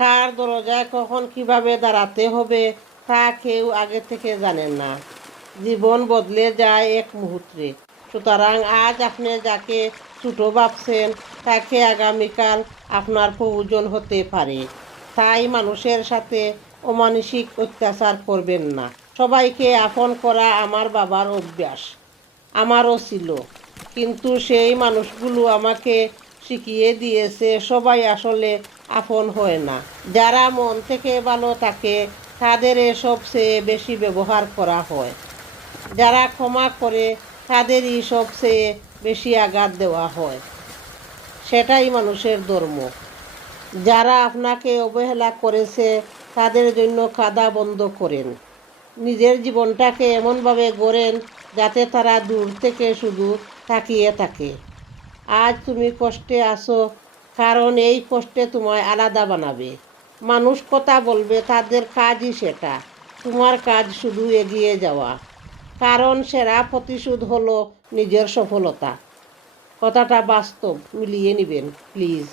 কার দরজায় কখন কিভাবে দাঁড়াতে হবে তা কেউ আগে থেকে জানেন না। জীবন বদলে যায় এক মুহূর্তে। সুতরাং আজ আপনি যাকে ছোট ভাবছেন তাকে আগামীকাল আপনার প্রয়োজন হতে পারে। তাই মানুষের সাথে অমানসিক অত্যাচার করবেন না। সবাইকে আপন করা আমার বাবার অভ্যাস, আমারও ছিল। কিন্তু সেই মানুষগুলো আমাকে শিখিয়ে দিয়েছে সবাই আসলে আপন হয় না। যারা মন থেকে ভালো থাকে তাদের সবচেয়ে বেশি ব্যবহার করা হয়। যারা ক্ষমা করে তাদেরই সবচেয়ে বেশি আঘাত দেওয়া হয়। সেটাই মানুষের ধর্ম। যারা আপনাকে অবহেলা করেছে তাদের জন্য কাঁদা বন্ধ করেন। নিজের জীবনটাকে এমনভাবে গড়েন যাতে তারা দূর থেকে শুধু তাকিয়ে থাকে। আজ তুমি কষ্টে আছো কারণ এই কষ্টে তোমায় আলাদা বানাবে। মানুষ কথা বলবে, তাদের কাজই সেটা। তোমার কাজ শুধু এগিয়ে যাওয়া। কারণ সেরা প্রতিশোধ হলো নিজের সফলতা। কথাটা বাস্তব, মিলিয়ে নেবেন প্লিজ।